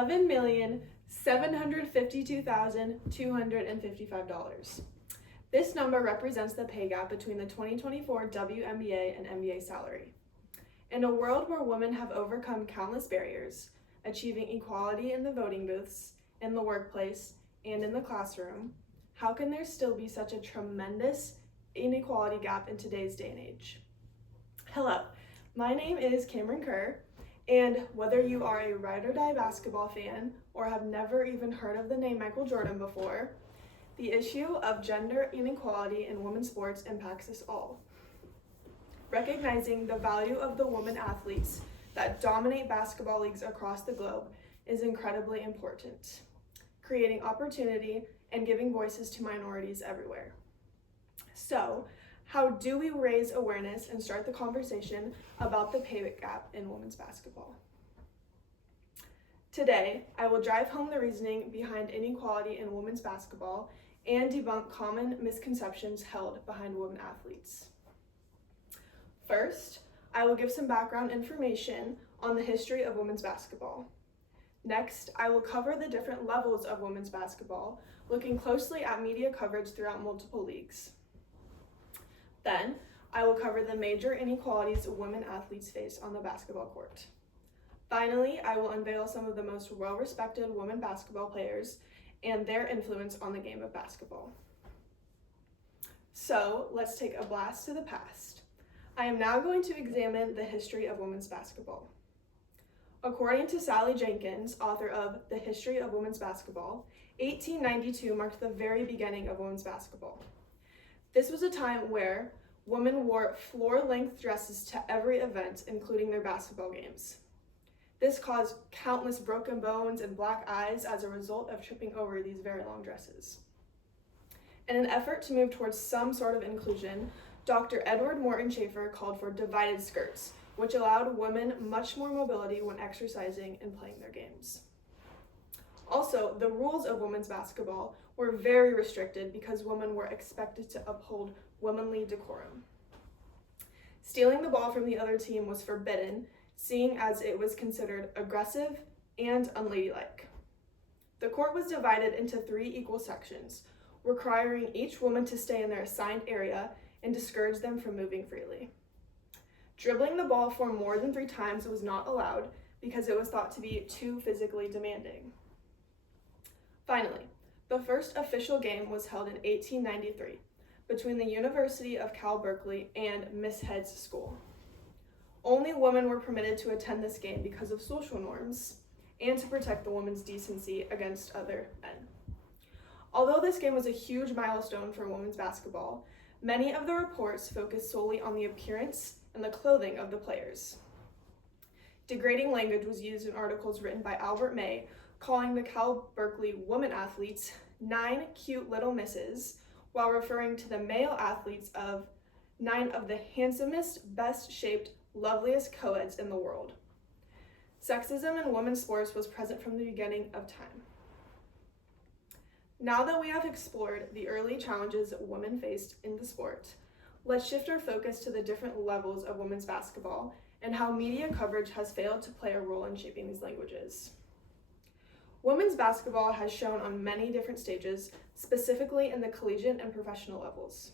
$11,752,255. This number represents the pay gap between the 2024 WNBA and NBA salary. In a world where women have overcome countless barriers, achieving equality in the voting booths, in the workplace, and in the classroom, how can there still be such a tremendous inequality gap in today's day and age? Hello, my name is Cameron Kerr, and whether you are a ride or die basketball fan or have never even heard of the name Michael Jordan before, the issue of gender inequality in women's sports impacts us all. Recognizing the value of the women athletes that dominate basketball leagues across the globe is incredibly important, creating opportunity and giving voices to minorities everywhere. So, how do we raise awareness and start the conversation about the pay gap in women's basketball? Today, I will drive home the reasoning behind inequality in women's basketball and debunk common misconceptions held behind women athletes. First, I will give some background information on the history of women's basketball. Next, I will cover the different levels of women's basketball, looking closely at media coverage throughout multiple leagues. Then, I will cover the major inequalities women athletes face on the basketball court. Finally, I will unveil some of the most well-respected women basketball players and their influence on the game of basketball. So, let's take a blast to the past. I am now going to examine the history of women's basketball. According to Sally Jenkins, author of The History of Women's Basketball, 1892 marked the very beginning of women's basketball. This was a time where women wore floor-length dresses to every event, including their basketball games. This caused countless broken bones and black eyes as a result of tripping over these very long dresses. In an effort to move towards some sort of inclusion, Dr. Edward Morton Schaefer called for divided skirts, which allowed women much more mobility when exercising and playing their games. Also, the rules of women's basketball were very restricted because women were expected to uphold womanly decorum. Stealing the ball from the other team was forbidden, seeing as it was considered aggressive and unladylike. The court was divided into 3 equal sections, requiring each woman to stay in their assigned area and discourage them from moving freely. Dribbling the ball for more than 3 times was not allowed because it was thought to be too physically demanding. Finally, the first official game was held in 1893 between the University of Cal Berkeley and Miss Head's school. Only women were permitted to attend this game because of social norms and to protect the woman's decency against other men. Although this game was a huge milestone for women's basketball, many of the reports focused solely on the appearance and the clothing of the players. Degrading language was used in articles written by Albert May, calling the Cal Berkeley women athletes 9 cute little misses, while referring to the male athletes of 9 of the handsomest, best-shaped, loveliest co-eds in the world. Sexism in women's sports was present from the beginning of time. Now that we have explored the early challenges women faced in the sport, let's shift our focus to the different levels of women's basketball and how media coverage has failed to play a role in shaping these languages. Women's basketball has shown on many different stages, specifically in the collegiate and professional levels.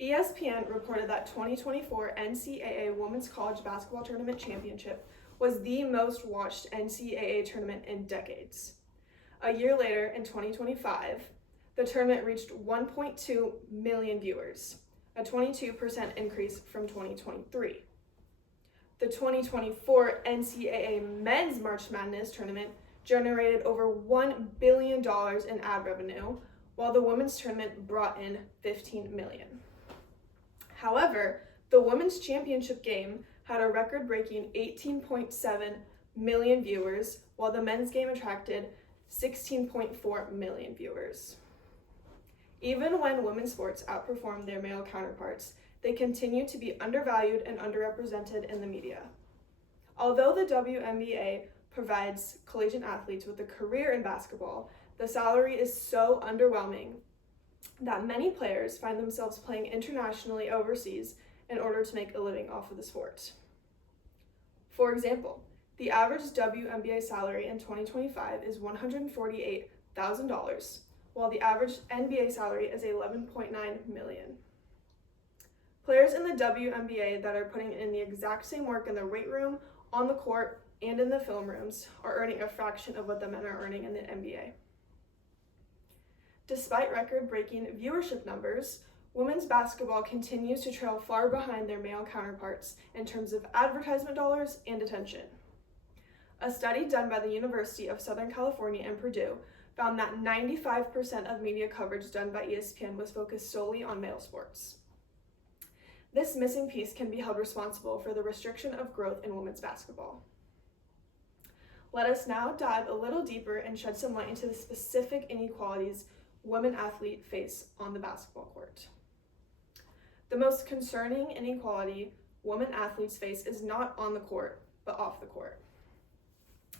ESPN reported that 2024 NCAA Women's College Basketball Tournament Championship was the most watched NCAA tournament in decades. A year later, in 2025, the tournament reached 1.2 million viewers, a 22% increase from 2023. The 2024 NCAA Men's March Madness Tournament generated over $1 billion in ad revenue, while the women's tournament brought in $15 million. However, the women's championship game had a record-breaking 18.7 million viewers, while the men's game attracted 16.4 million viewers. Even when women's sports outperform their male counterparts, they continue to be undervalued and underrepresented in the media. Although the WNBA provides collegiate athletes with a career in basketball, the salary is so underwhelming that many players find themselves playing internationally overseas in order to make a living off of the sport. For example, The average WNBA salary in 2025 is $148,000, while the average NBA salary is $11.9 million. Players in the WNBA that are putting in the exact same work in the weight room, on the court, and in the film rooms are earning a fraction of what the men are earning in the NBA. Despite record-breaking viewership numbers, women's basketball continues to trail far behind their male counterparts in terms of advertisement dollars and attention. A study done by the University of Southern California and Purdue found that 95% of media coverage done by ESPN was focused solely on male sports. This missing piece can be held responsible for the restriction of growth in women's basketball. Let us now dive a little deeper and shed some light into the specific inequalities women athletes face on the basketball court. The most concerning inequality women athletes face is not on the court, but off the court.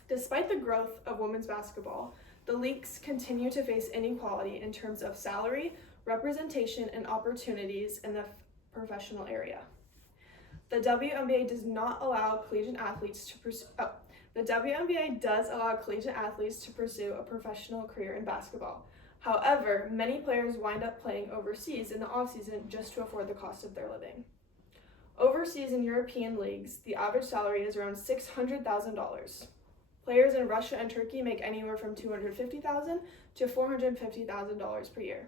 Despite the growth of women's basketball, the leagues continue to face inequality in terms of salary, representation, and opportunities in the professional area. The WNBA does not allow collegiate athletes to pursue. The WNBA does allow collegiate athletes to pursue a professional career in basketball. However, many players wind up playing overseas in the offseason just to afford the cost of their living. Overseas in European leagues, the average salary is around $600,000. Players in Russia and Turkey make anywhere from $250,000 to $450,000 per year.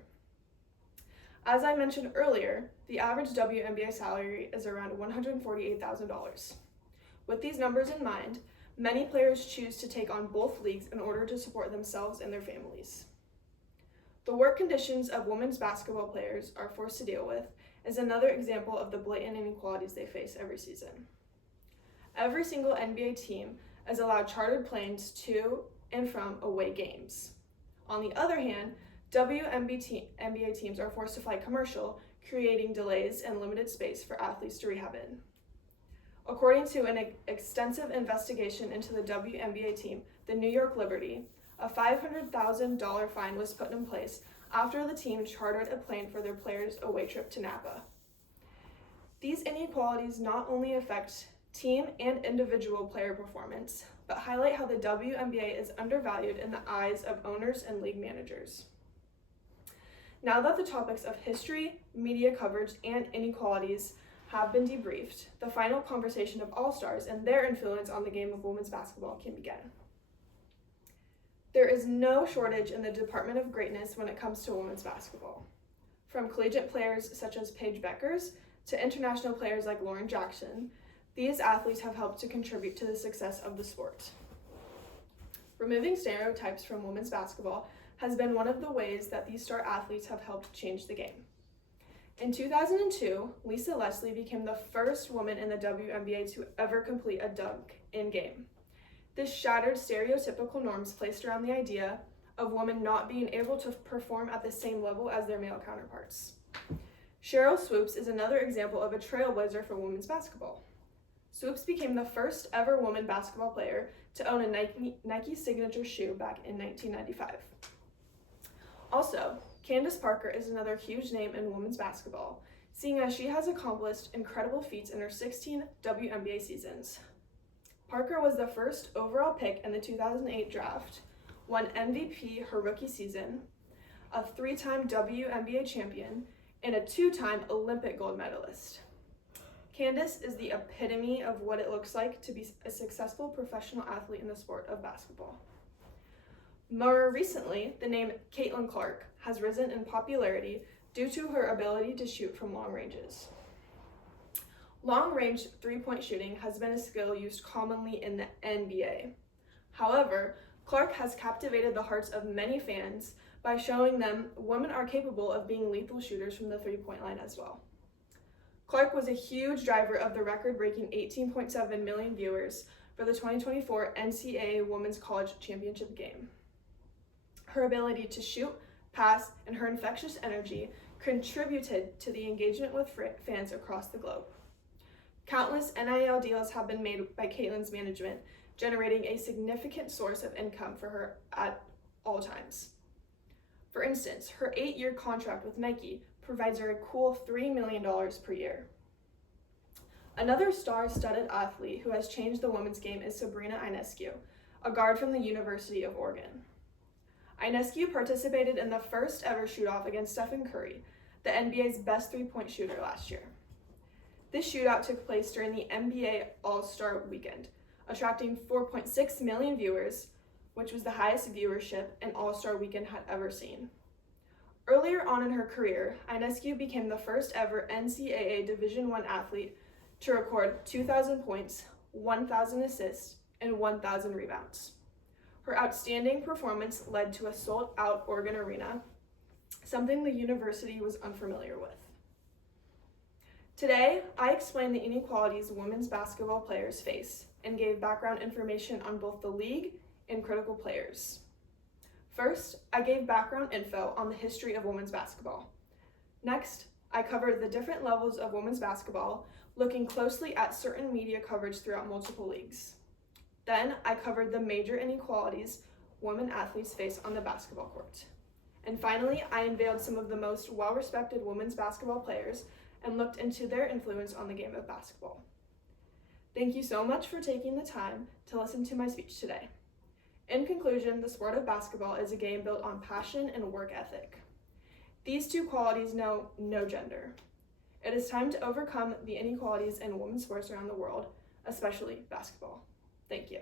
As I mentioned earlier, the average WNBA salary is around $148,000. With these numbers in mind, many players choose to take on both leagues in order to support themselves and their families. The work conditions of women's basketball players are forced to deal with is another example of the blatant inequalities they face every season. Every single NBA team is allowed chartered planes to and from away games. On the other hand, WNBA teams are forced to fly commercial, creating delays and limited space for athletes to rehab in. According to an extensive investigation into the WNBA team, the New York Liberty, a $500,000 fine was put in place after the team chartered a plane for their players' away trip to Napa. These inequalities not only affect team and individual player performance, but highlight how the WNBA is undervalued in the eyes of owners and league managers. Now that the topics of history, media coverage, and inequalities have been debriefed, the final conversation of all-stars and their influence on the game of women's basketball can begin. There is no shortage in the Department of Greatness when it comes to women's basketball. From collegiate players such as Paige Bueckers to international players like Lauren Jackson, these athletes have helped to contribute to the success of the sport. Removing stereotypes from women's basketball has been one of the ways that these star athletes have helped change the game. In 2002, Lisa Leslie became the first woman in the WNBA to ever complete a dunk in-game. This shattered stereotypical norms placed around the idea of women not being able to perform at the same level as their male counterparts. Sheryl Swoopes is another example of a trailblazer for women's basketball. Swoopes became the first ever woman basketball player to own a Nike signature shoe back in 1995. Also, Candace Parker is another huge name in women's basketball, seeing as she has accomplished incredible feats in her 16 WNBA seasons. Parker was the first overall pick in the 2008 draft, won MVP her rookie season, a 3-time WNBA champion, and a 2-time Olympic gold medalist. Candace is the epitome of what it looks like to be a successful professional athlete in the sport of basketball. More recently, the name Caitlin Clark has risen in popularity due to her ability to shoot from long ranges. Long-range three-point shooting has been a skill used commonly in the NBA. However, Clark has captivated the hearts of many fans by showing them women are capable of being lethal shooters from the three-point line as well. Clark was a huge driver of the record-breaking 18.7 million viewers for the 2024 NCAA Women's College Championship game. Her ability to shoot, pass, and her infectious energy contributed to the engagement with fans across the globe. Countless NIL deals have been made by Caitlin's management, generating a significant source of income for her at all times. For instance, her 8-year contract with Nike provides her a cool $3 million per year. Another star-studded athlete who has changed the women's game is Sabrina Ionescu, a guard from the University of Oregon. Ionescu participated in the first ever shoot-off against Stephen Curry, the NBA's best three-point shooter last year. This shootout took place during the NBA All-Star Weekend, attracting 4.6 million viewers, which was the highest viewership an All-Star Weekend had ever seen. Earlier on in her career, Ionescu became the first ever NCAA Division I athlete to record 2,000 points, 1,000 assists, and 1,000 rebounds. Her outstanding performance led to a sold-out Oregon Arena, something the university was unfamiliar with. Today, I explained the inequalities women's basketball players face and gave background information on both the league and critical players. First, I gave background info on the history of women's basketball. Next, I covered the different levels of women's basketball, looking closely at certain media coverage throughout multiple leagues. Then, I covered the major inequalities women athletes face on the basketball court. And finally, I unveiled some of the most well-respected women's basketball players and looked into their influence on the game of basketball. Thank you so much for taking the time to listen to my speech today. In conclusion, the sport of basketball is a game built on passion and work ethic. These two qualities know no gender. It is time to overcome the inequalities in women's sports around the world, especially basketball. Thank you.